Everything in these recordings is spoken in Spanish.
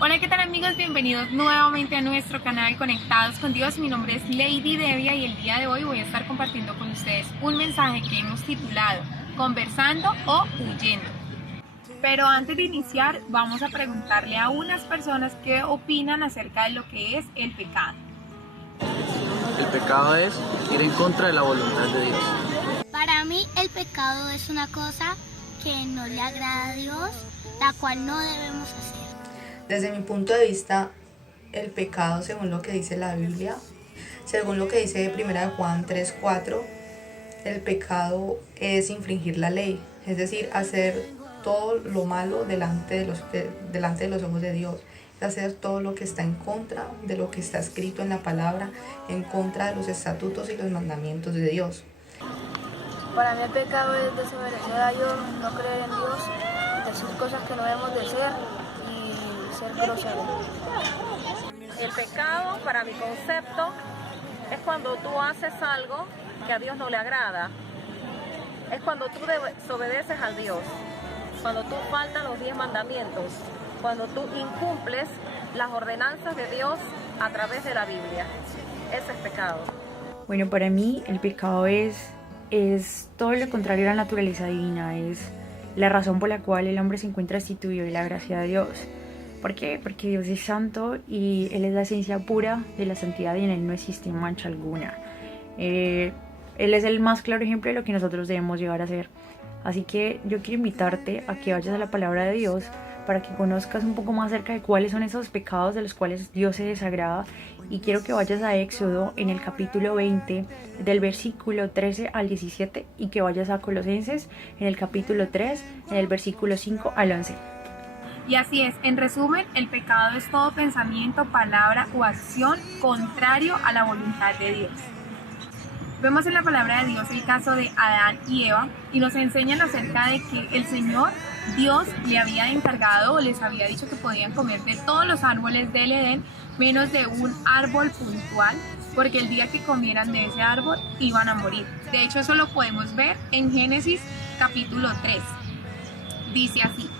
Hola, ¿qué tal amigos? Bienvenidos nuevamente a nuestro canal Conectados con Dios. Mi nombre es Lady Devia y el día de hoy voy a estar compartiendo con ustedes un mensaje que hemos titulado Conversando o Huyendo. Pero antes de iniciar, vamos a preguntarle a unas personas qué opinan acerca de lo que es el pecado. El pecado es ir en contra de la voluntad de Dios. Para mí el pecado es una cosa que no le agrada a Dios, la cual no debemos hacer. Desde mi punto de vista, el pecado, según lo que dice la Biblia, según lo que dice 1 Juan 3:4, el pecado es infringir la ley, es decir, hacer todo lo malo delante de los ojos de Dios, hacer todo lo que está en contra de lo que está escrito en la palabra, en contra de los estatutos y los mandamientos de Dios. Para mí el pecado es desobedecer a Dios, no creer en Dios, decir cosas que no debemos de ser y ser grosero. El pecado, para mi concepto, es cuando tú haces algo que a Dios no le agrada. Es cuando tú desobedeces a Dios, cuando tú faltas los 10 mandamientos, cuando tú incumples las ordenanzas de Dios a través de la Biblia. Ese es pecado. Bueno, para mí el pecado es todo lo contrario a la naturaleza divina, es la razón por la cual el hombre se encuentra destituido de la gracia de Dios. ¿Por qué? Porque Dios es santo y Él es la esencia pura de la santidad y en Él no existe mancha alguna. Él es el más claro ejemplo de lo que nosotros debemos llegar a ser. Así que yo quiero invitarte a que vayas a la palabra de Dios para que conozcas un poco más acerca de cuáles son esos pecados de los cuales Dios se desagrada. Y quiero que vayas a Éxodo en el capítulo 20, del versículo 13 al 17, y que vayas a Colosenses en el capítulo 3, en el versículo 5 al 11. Y así es, en resumen, el pecado es todo pensamiento, palabra o acción contrario a la voluntad de Dios. Vemos en la palabra de Dios el caso de Adán y Eva y nos enseñan acerca de que el Señor Dios le había encargado o les había dicho que podían comer de todos los árboles del Edén, menos de un árbol puntual, porque el día que comieran de ese árbol iban a morir. De hecho, eso lo podemos ver en Génesis capítulo 3. Dice así: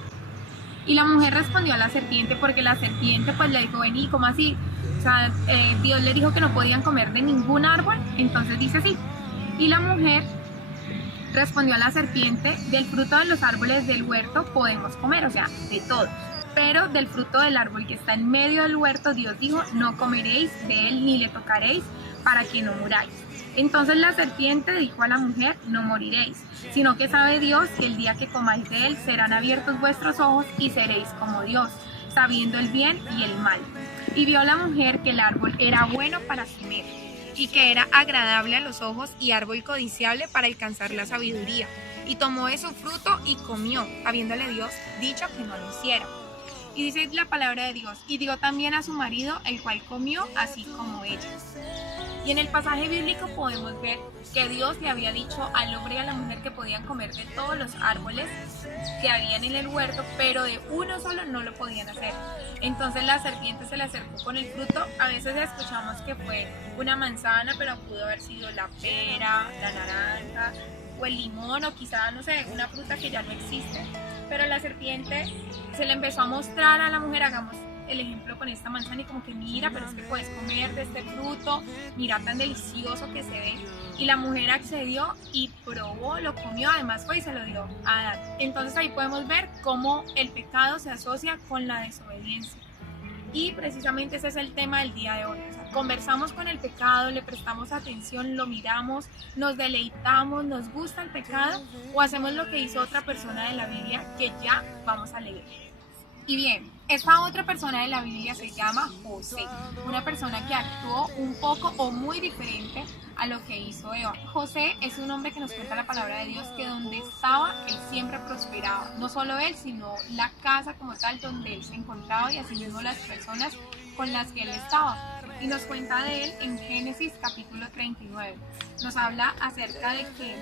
y la mujer respondió a la serpiente, porque la serpiente pues le dijo, vení, ¿cómo así? O sea, Dios le dijo que no podían comer de ningún árbol, entonces dice así. Y la mujer respondió a la serpiente, del fruto de los árboles del huerto podemos comer, o sea, de todos. Pero del fruto del árbol que está en medio del huerto, Dios dijo, no comeréis de él ni le tocaréis para que no muráis. Entonces la serpiente dijo a la mujer, no moriréis, sino que sabe Dios que el día que comáis de él serán abiertos vuestros ojos y seréis como Dios, sabiendo el bien y el mal. Y vio la mujer que el árbol era bueno para comer, y que era agradable a los ojos y árbol codiciable para alcanzar la sabiduría. Y tomó de su fruto y comió, habiéndole Dios dicho que no lo hiciera. Y dice la palabra de Dios, y dio también a su marido, el cual comió así como ella. Y en el pasaje bíblico podemos ver que Dios le había dicho al hombre y a la mujer que podían comer de todos los árboles que habían en el huerto, pero de uno solo no lo podían hacer. Entonces la serpiente se le acercó con el fruto. A veces escuchamos que fue una manzana, pero pudo haber sido la pera, la naranja o el limón, o quizá, no sé, una fruta que ya no existe. Pero la serpiente se le empezó a mostrar a la mujer, hagamos el ejemplo con esta manzana, y como que mira, pero es que puedes comer de este fruto, mira tan delicioso que se ve. Y la mujer accedió y probó, lo comió, además fue y se lo dio a Adán. Entonces ahí podemos ver cómo el pecado se asocia con la desobediencia. Y precisamente ese es el tema del día de hoy. O sea, conversamos con el pecado, le prestamos atención, lo miramos, nos deleitamos, nos gusta el pecado, o hacemos lo que hizo otra persona de la Biblia que ya vamos a leer. Y bien, esta otra persona de la Biblia se llama José, una persona que actuó un poco o muy diferente a lo que hizo Eva. José es un hombre que nos cuenta la palabra de Dios que donde estaba, él siempre prosperaba. No solo él, sino la casa como tal donde él se encontraba y asimismo las personas con las que él estaba. Y nos cuenta de él en Génesis capítulo 39. Nos habla acerca de que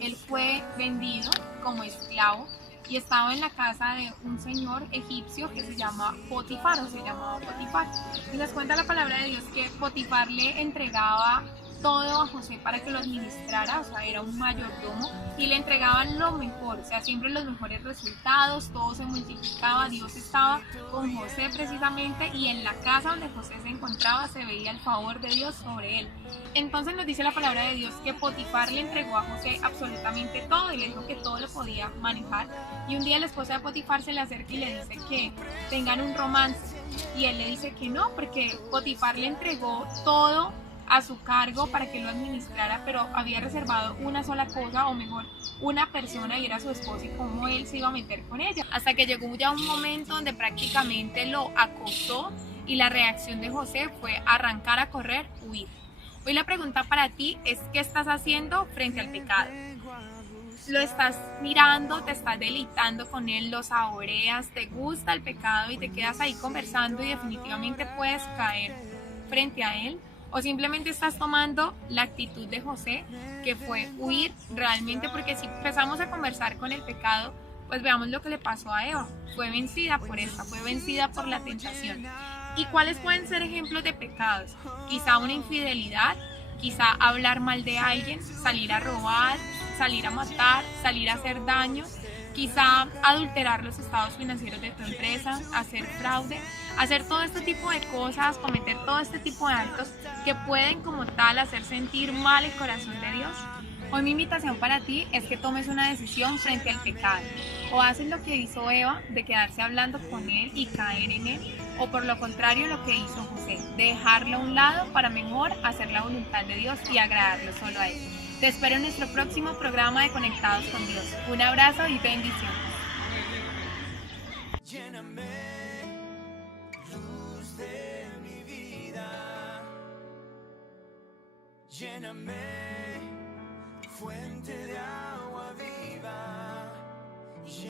él fue vendido como esclavo y estaba en la casa de un señor egipcio que se llamaba Potifar. Y nos cuenta la palabra de Dios que Potifar le entregaba todo a José para que lo administrara, o sea, era un mayordomo, y le entregaban lo mejor, o sea, siempre los mejores resultados, todo se multiplicaba, Dios estaba con José precisamente, y en la casa donde José se encontraba se veía el favor de Dios sobre él. Entonces nos dice la palabra de Dios que Potifar le entregó a José absolutamente todo y le dijo que todo lo podía manejar, y un día la esposa de Potifar se le acerca y le dice que tengan un romance, y él le dice que no, porque Potifar le entregó todo a su cargo para que lo administrara, pero había reservado una sola cosa, o mejor, una persona, y era su esposa, y cómo él se iba a meter con ella. Hasta que llegó ya un momento donde prácticamente lo acosó, y la reacción de José fue arrancar a correr, huir. Hoy la pregunta para ti es: ¿qué estás haciendo frente al pecado? ¿Lo estás mirando, te estás deleitando con él, lo saboreas, te gusta el pecado y te quedas ahí conversando y definitivamente puedes caer frente a él? ¿O simplemente estás tomando la actitud de José, que fue huir realmente? Porque si empezamos a conversar con el pecado, pues veamos lo que le pasó a Eva. Fue vencida por esta, fue vencida por la tentación. ¿Y cuáles pueden ser ejemplos de pecados? Quizá una infidelidad, quizá hablar mal de alguien, salir a robar, salir a matar, salir a hacer daño, quizá adulterar los estados financieros de tu empresa, hacer fraude, hacer todo este tipo de cosas, cometer todo este tipo de actos que pueden como tal hacer sentir mal el corazón de Dios. Hoy mi invitación para ti es que tomes una decisión frente al pecado. O haces lo que hizo Eva, de quedarse hablando con él y caer en él, o por lo contrario lo que hizo José, de dejarlo a un lado para mejor hacer la voluntad de Dios y agradarlo solo a él. Te espero en nuestro próximo programa de Conectados con Dios. Un abrazo y bendiciones. Lléname, luz de mi vida. Lléname, fuente de agua viva.